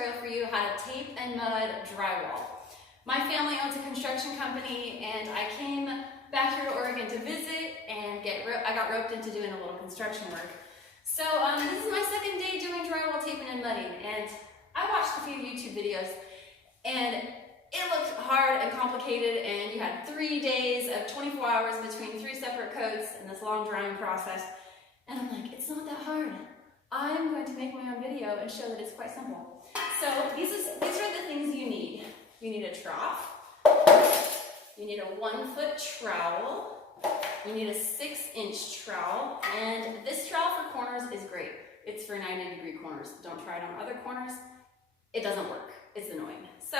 tutorial for you how to tape and mud drywall. My family owns a construction company and I came back here to Oregon to visit and I got roped into doing a little construction work. So this is my second day doing drywall taping and mudding, and I watched a few YouTube videos and it looked hard and complicated, and you had 3 days of 24 hours between 3 separate coats and this long drying process. And I'm like, it's not that hard. I'm going to make my own video and show that it's quite simple. So these are the things you need. You need a trough. You need a 1-foot trowel. You need a 6-inch trowel. And this trowel for corners is great. It's for 90-degree corners. Don't try it on other corners. It doesn't work. It's annoying. So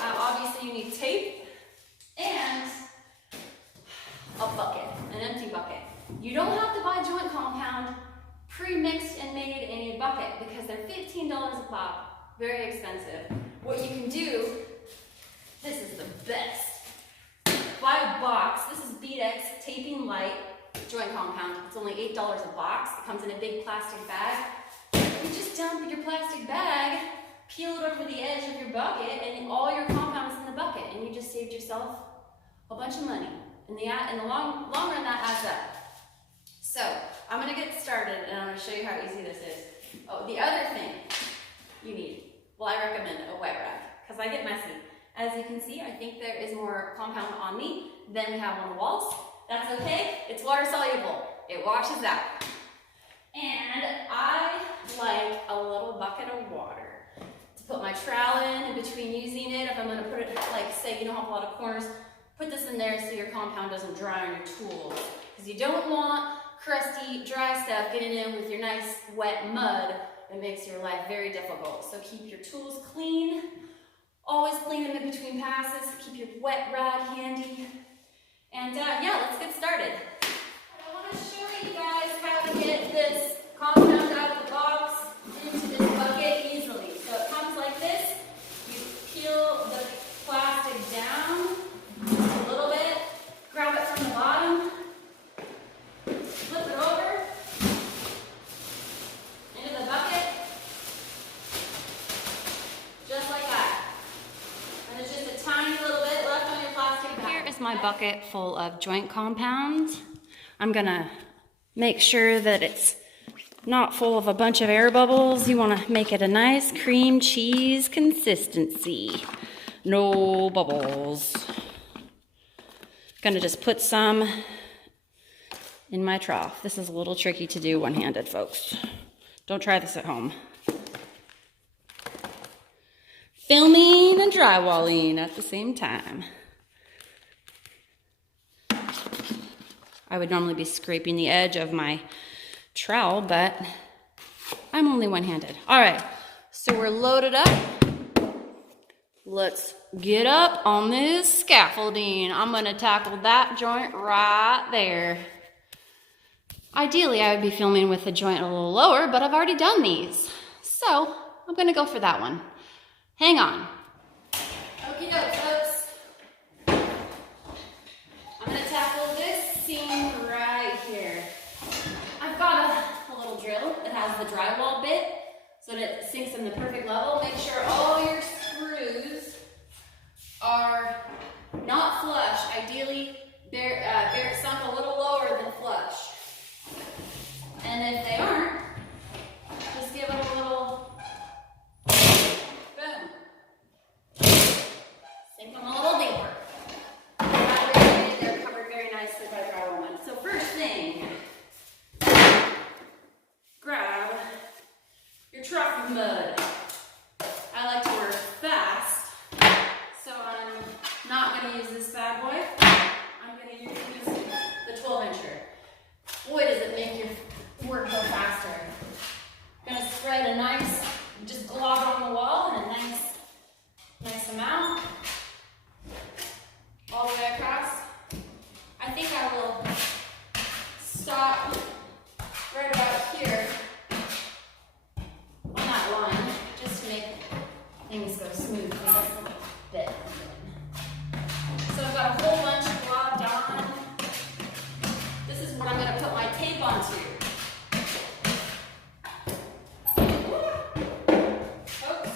obviously you need tape and a bucket, an empty bucket. You don't have to buy joint compound pre-mixed and made in a bucket because they're $15 a pop, very expensive. What you can do, this is the best. Buy a box. This is BDX Taping Light joint compound. It's only $8 a box. It comes in a big plastic bag. You just dump your plastic bag, peel it over the edge of your bucket, and all your compound is in the bucket, and you just saved yourself a bunch of money. In the long run, that adds up. So I'm going to get started, and I'm going to show you how easy this is. Oh, the other thing you need, well, I recommend a wet rag, because I get messy. As you can see, I think there is more compound on me than we have on the walls. That's okay. It's water soluble. It washes out. And I like a little bucket of water to put my trowel in between using it. If I'm going to put it, like say you don't have a lot of corners, put this in there so your compound doesn't dry on your tools. Because you don't want crusty, dry stuff getting in with your nice wet mud. It makes your life very difficult. So keep your tools clean. Always clean them in between passes. Keep your wet rag handy. And yeah, let's get started. I want to show you guys how to get this compound out of the box into this bucket easily. So it comes like this. You peel the plastic down just a little bit. Grab it from the bottom. Flip it over into the bucket. Just like that. And there's just a tiny little bit left on your plastic bag. Here is my bucket full of joint compound. I'm gonna make sure that it's not full of a bunch of air bubbles. You wanna make it a nice cream cheese consistency. No bubbles. Gonna just put some in my trough. This is a little tricky to do one-handed, folks. Don't try this at home. Filming and drywalling at the same time. I would normally be scraping the edge of my trowel, but I'm only one-handed. All right, so we're loaded up. Let's get up on this scaffolding. I'm gonna tackle that joint right there. Ideally, I would be filming with the joint a little lower, but I've already done these. So I'm gonna go for that one. Hang on. Okie doke, folks. I'm gonna tackle this seam right here. I've got a little drill that has the drywall bit so that it sinks in the perfect level. Make sure all your screws are not flush. Ideally, they're sunk a little lower than flush. And if they aren't, just give it a little boom. Sink them a little deeper. They're covered very nicely by drywall. So first thing, grab your trough of mud. I like to work fast, so I'm not going to use this bad boy. I'm going to use the 12-incher. Boy, does it make your work go faster. I'm going to spread a nice, just glob on the wall and a nice amount all the way across. I think I will stop right about here on that line just to make things go smooth for this little bit. So I've got a whole bunch globbed on. This is what I'm going to put my tape onto. Folks,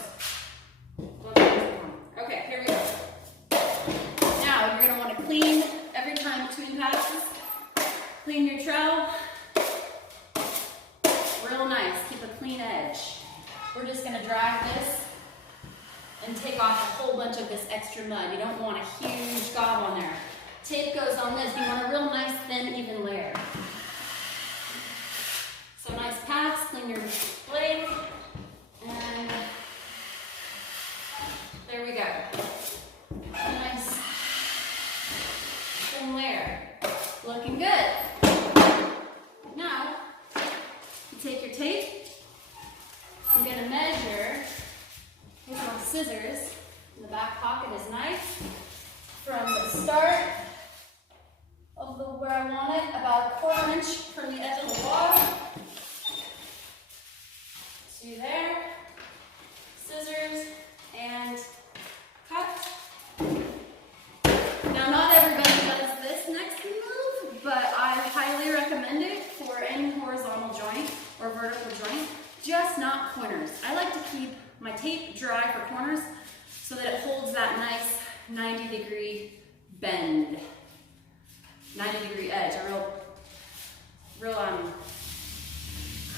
your trowel. Real nice, keep a clean edge. We're just gonna drag this and take off a whole bunch of this extra mud. You don't want a huge gob on there. Tape goes on this. You want a real nice, thin, even layer. So nice paths, clean your blade, and there we go. A nice, thin layer. Looking good. Now, you take your tape. I'm gonna measure. Here's my scissors. In the back pocket is nice. From the start of where I want it, about a 1/4 inch from the edge of the wall to there. Scissors and cut. Now, not everybody does this next move, but I highly recommend it for any horizontal joint or vertical joint, just not corners. I like to keep my tape dry for corners so that it holds that nice 90-degree bend, 90-degree edge, a real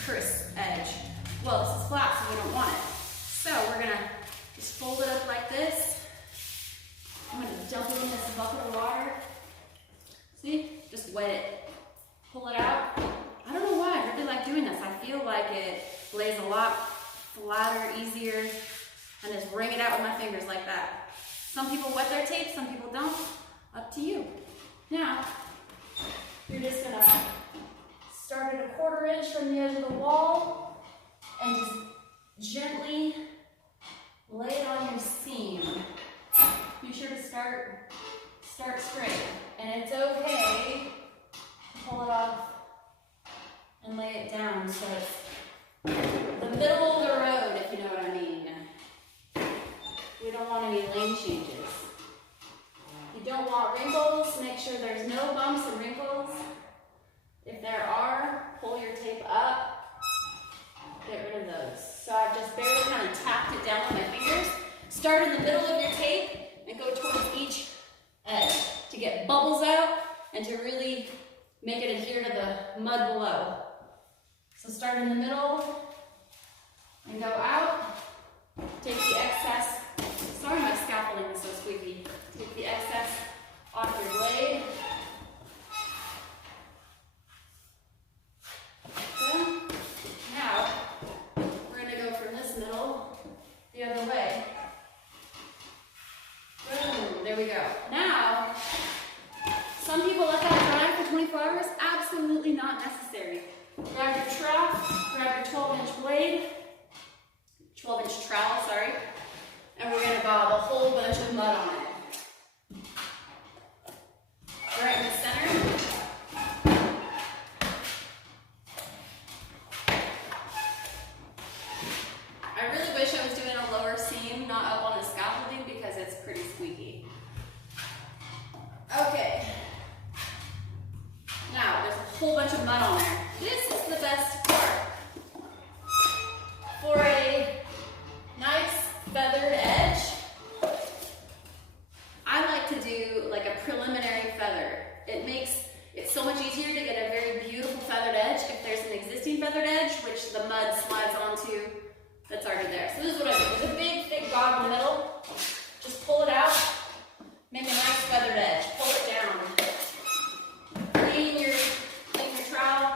crisp edge. Well, this is flat, so we don't want it. So we're gonna just fold it up like this. I'm gonna dump it in this bucket of water. See, just wet it, pull it out. I don't know why, I really like doing this. I feel like it lays a lot flatter, easier, and just wring it out with my fingers like that. Some people wet their tape, some people don't. Up to you. Now, you're just gonna start at a 1/4 inch from the edge of the wall and just gently lay it on your seam. Be sure to start straight. And it's okay to pull it off and lay it down so it's the middle of the road, if you know what I mean. We don't want any lane changes. You don't want wrinkles. Make sure there's no bumps and wrinkles. If there are, pull your tape up. Get rid of those. So I've just barely kind of tapped it down with my fingers. Start in the middle of your tape and go towards each edge to get bubbles out and to really make it adhere to the mud below. So start in the middle and go out. Take the excess. Sorry, my scaffolding is so squeaky. Take the excess off your blade. Okay. Now, we're going to go from this middle the other way. Boom, there we go. Now, some people let that dry for 24 hours. Absolutely not necessary. Grab your trough, grab your 12-inch blade, 12-inch trowel, sorry, and we're going to bob a whole bunch of mud on it. Right in the center. I really wish I was doing a lower seam, not up on the scaffolding, because it's pretty squeaky. Okay. Now, there's a whole bunch of mud on there. This is the best part. For a nice feathered edge, I like to do like a preliminary feather. It makes it so much easier to get a very beautiful feathered edge if there's an existing feathered edge, which the mud slides onto, that's already there. So this is what I do. There's a big, thick gob in the middle. Just pull it out, make a nice feathered edge. Pull it down. Clean your trowel.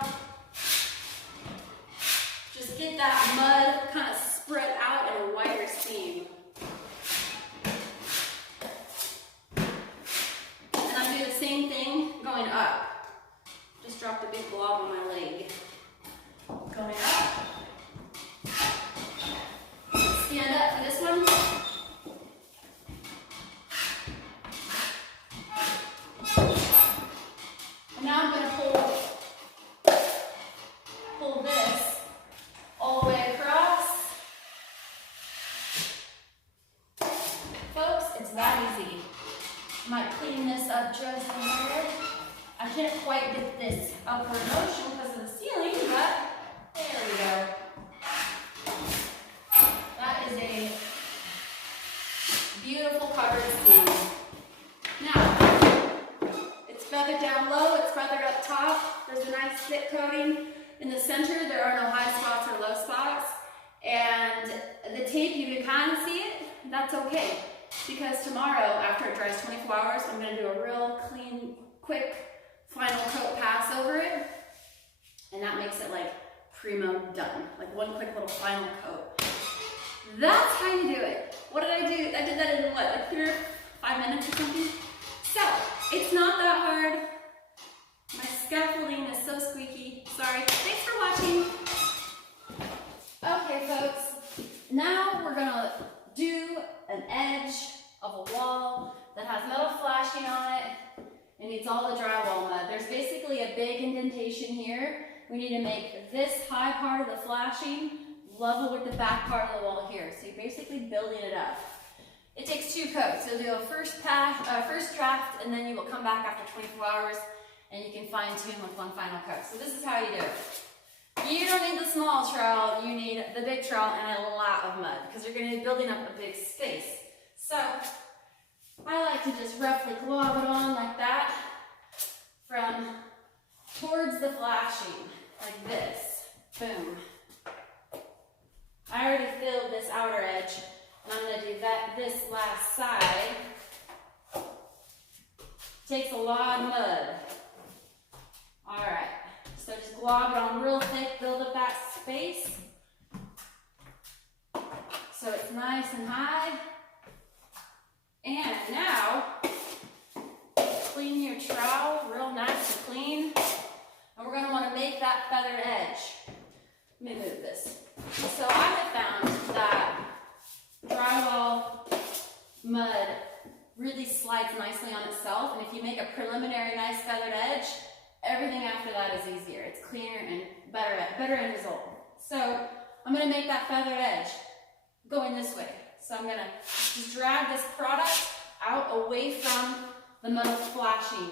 Just get that mud kind of spread out in a wider seam. And I do the same thing going up. Just dropped a big blob on my leg. Going up. Stand up for this one. And now I'm going to pull this all the way across. Folks, it's that easy. I might clean this up just a little. I can't quite get this upward motion because of the ceiling, but there we go. That is a beautiful covered seam. Now, it's feathered down low, it's feathered up top. There's a nice nice thick coating. In the center, there are no high spots or low spots. And the tape, you can kind of see it. That's okay. Because tomorrow, after it dries 24 hours, I'm going to do a real clean, quick final coat pass over it. And that makes it like primo done. Like one quick little final coat. That's how you do it. What did I do? I did that in what, like 3 or 5 minutes or something? So, it's not that hard. My scaffolding is so squeaky. Sorry. Thanks for watching. Okay, folks. Now we're gonna do an edge of a wall that has metal flashing on it. It needs all the drywall mud. There's basically a big indentation here. We need to make this high part of the flashing level with the back part of the wall here. So you're basically building it up. It takes 2 coats. You'll do a first draft, and then you will come back after 24 hours, and you can fine tune with one final coat. So this is how you do it. You don't need the small trowel, you need the big trowel and a lot of mud, because you're going to be building up a big space. So I like to just roughly glob it on like that, from towards the flashing, like this. Boom. I already filled this outer edge, and I'm going to do this last side. Takes a lot of mud. Alright, so just glob it on real thick, build up that space. So it's nice and high. And now, clean your trowel real nice and clean. And we're going to want to make that feathered edge. Let me move this. So I have found that drywall mud really slides nicely on itself, and if you make a preliminary nice feathered edge, everything after that is easier. It's cleaner and better end result. So I'm going to make that feathered edge going this way. So I'm going to just drag this product out away from the metal flashing.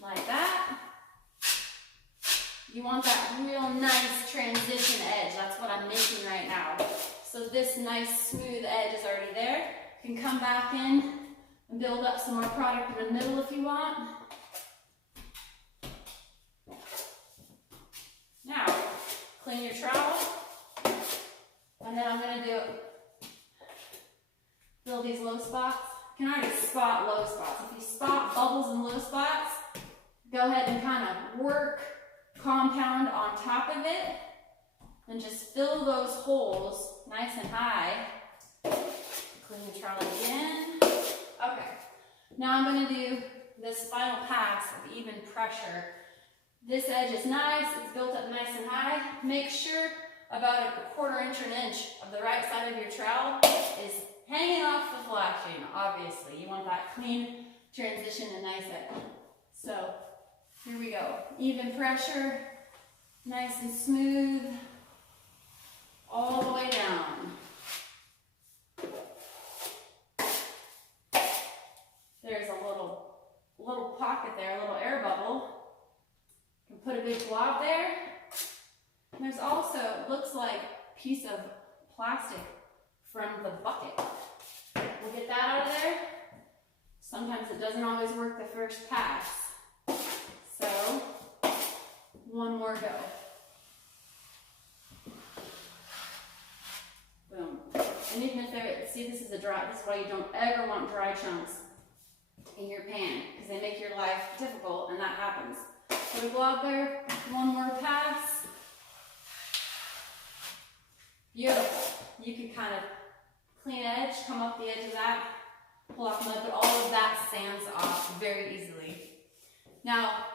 Like that. You want that real nice transition edge. That's what I'm making right now. So this nice smooth edge is already there. You can come back in and build up some more product in the middle if you want. Now, clean your trowel. And then I'm going to fill these low spots. You can already spot low spots. If you spot bubbles and low spots, go ahead and kind of work compound on top of it and just fill those holes nice and high. Clean the trowel again. Okay, now I'm going to do this final pass of even pressure. This edge is nice, it's built up nice and high. Make sure about a 1/4 inch or an inch of the right side of your trowel is hanging off the flashing, obviously. You want that clean transition and nice edge. So, here we go. Even pressure, nice and smooth, all the way down. There's a little pocket there, a little air bubble. You can put a big blob there. And there's also, looks like a piece of plastic from the bucket. We'll get that out of there. Sometimes it doesn't always work the first pass. So, one more go. Boom. And even if there, see, this is why you don't ever want dry chunks in your pan, because they make your life difficult, and that happens. Put a glob there, one more pass. Beautiful. You can kind of clean edge, come up the edge of that, pull off mud, but all of that sands off very easily. Now,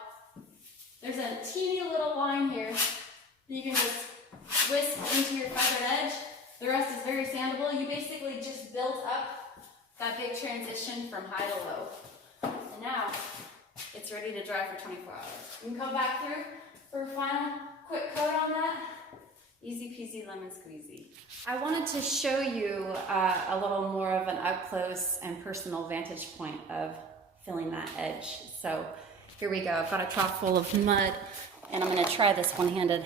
there's a teeny little line here that you can just whisk into your feathered edge. The rest is very sandable. You basically just built up that big transition from high to low. And now, it's ready to dry for 24 hours. You can come back through for a final quick coat on that. Easy peasy lemon squeezy. I wanted to show you a little more of an up close and personal vantage point of filling that edge. So here we go. I've got a trough full of mud, and I'm going to try this one-handed.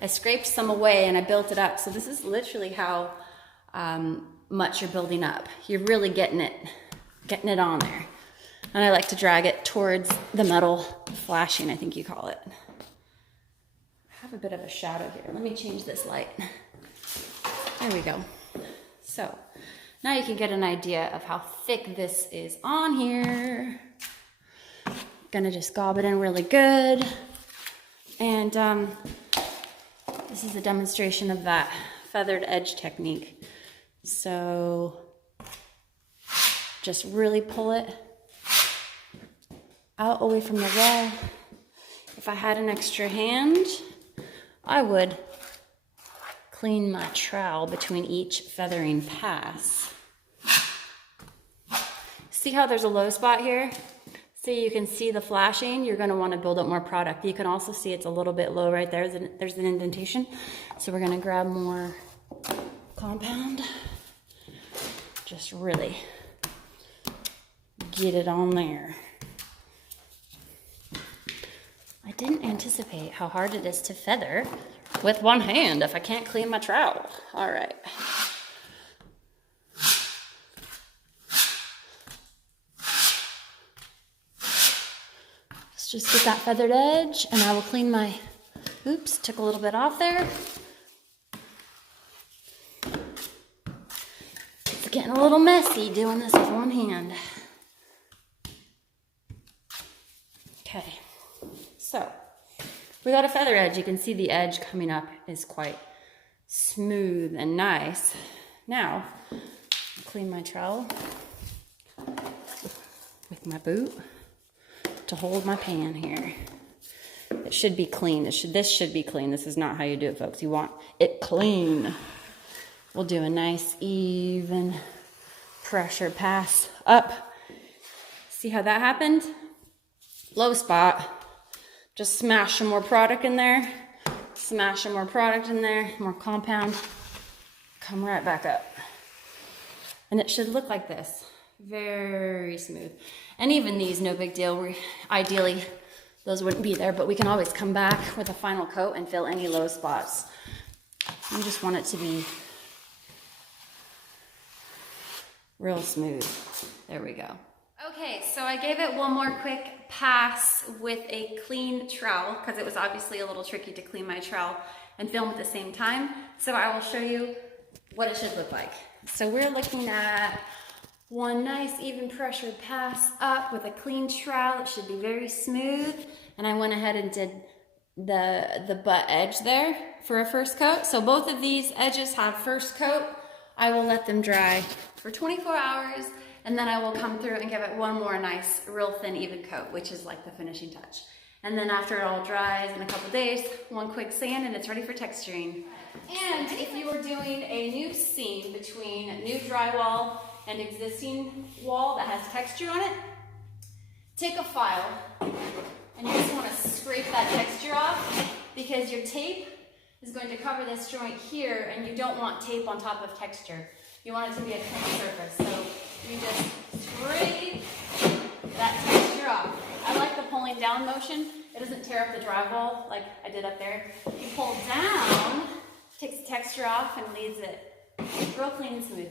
I scraped some away and I built it up. So this is literally how much you're building up. You're really getting it on there. And I like to drag it towards the metal flashing, I think you call it. I have a bit of a shadow here. Let me change this light. There we go. So now you can get an idea of how thick this is on here. Gonna just gob it in really good. And this is a demonstration of that feathered edge technique. So just really pull it out away from the wall. If I had an extra hand, I would clean my trowel between each feathering pass. See how there's a low spot here? See, you can see the flashing. You're gonna wanna build up more product. You can also see it's a little bit low right there. There's an indentation. So we're gonna grab more compound. Just really get it on there. I didn't anticipate how hard it is to feather with one hand if I can't clean my trowel. All right. Let's just get that feathered edge and I will clean my, oops, took a little bit off there. It's getting a little messy doing this with one hand. Okay. So, we got a feather edge. You can see the edge coming up is quite smooth and nice. Now, clean my trowel with my boot to hold my pan here. It should be clean. This should be clean. This is not how you do it, folks. You want it clean. We'll do a nice, even pressure pass up. See how that happened? Low spot. Just smash some more product in there, smash some more product in there, more compound, come right back up. And it should look like this, very smooth. And even these, no big deal. Ideally, those wouldn't be there, but we can always come back with a final coat and fill any low spots. You just want it to be real smooth. There we go. Okay, so I gave it one more quick pass with a clean trowel because it was obviously a little tricky to clean my trowel and film at the same time. So I will show you what it should look like. So we're looking at one nice even pressure pass up with a clean trowel. It should be very smooth. And I went ahead and did the butt edge there for a first coat. So both of these edges have first coat. I will let them dry for 24 hours. And then I will come through and give it one more nice, real thin, even coat, which is like the finishing touch. And then after it all dries in a couple days, one quick sand and it's ready for texturing. And if you were doing a new seam between new drywall and existing wall that has texture on it, take a file and you just want to scrape that texture off because your tape is going to cover this joint here and you don't want tape on top of texture. You want it to be a clean surface. So you just scrape that texture off. I like the pulling down motion. It doesn't tear up the drywall like I did up there. You pull down, takes the texture off and leaves it real clean and smooth.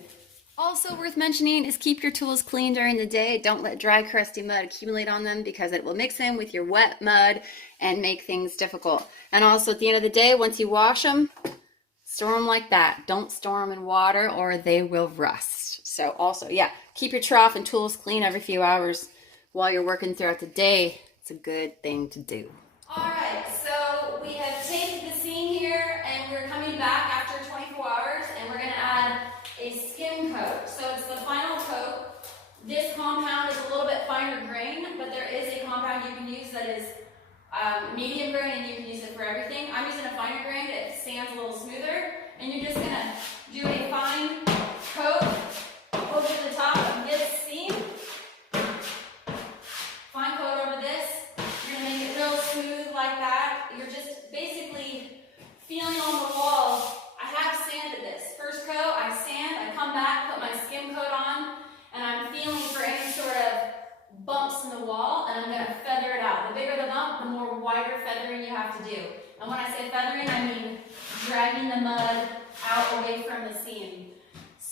Also worth mentioning is keep your tools clean during the day. Don't let dry, crusty mud accumulate on them because it will mix in with your wet mud and make things difficult. And also at the end of the day, once you wash them, store them like that. Don't store them in water or they will rust. So also, yeah, keep your trough and tools clean every few hours while you're working throughout the day. It's a good thing to do. All right, so we have taped the seam here and we're coming back after 24 hours and we're gonna add a skim coat. So it's the final coat. This compound is a little bit finer grain, but there is a compound you can use that is medium grain and you can use it for everything. I'm using a finer grain that sands a little smoother and you're just gonna do a fine coat over the top of this seam. Fine coat over this. You're gonna make it real smooth like that. You're just basically feeling on the walls. I have sanded this. First coat, I sand, I come back, put my skim coat on, and I'm feeling for any sort of bumps in the wall, and I'm gonna feather it out. The bigger the bump, the more wider feathering you have to do. And when I say feathering, I mean dragging the mud out away from the seam.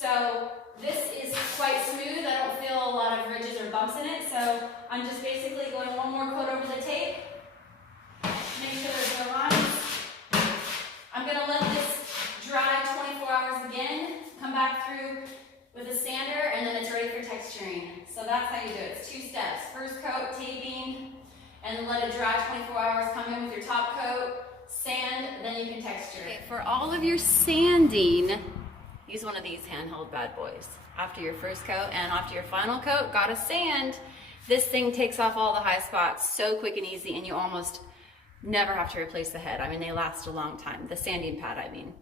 So this is quite smooth. I don't feel a lot of ridges or bumps in it. So I'm just basically going one more coat over the tape. Make sure there's no lines. I'm gonna let this dry 24 hours again. Come back through with a sander, and then it's ready for texturing. So that's how you do it. It's 2 steps. First coat, taping, and then let it dry 24 hours. Come in with your top coat, sand, then you can texture. Okay, for all of your sanding, use one of these handheld bad boys. After your first coat and after your final coat, gotta sand. This thing takes off all the high spots so quick and easy, and you almost never have to replace the head. I mean, they last a long time. The sanding pad, I mean.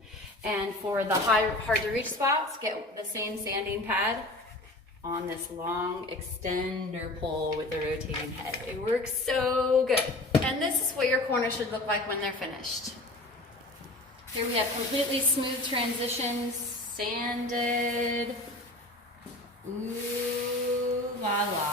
And for the hard to reach spots, get the same sanding pad on this long extender pole with the rotating head. It works so good. And this is what your corner should look like when they're finished. Here we have completely smooth transitions, sanded. Ooh la la.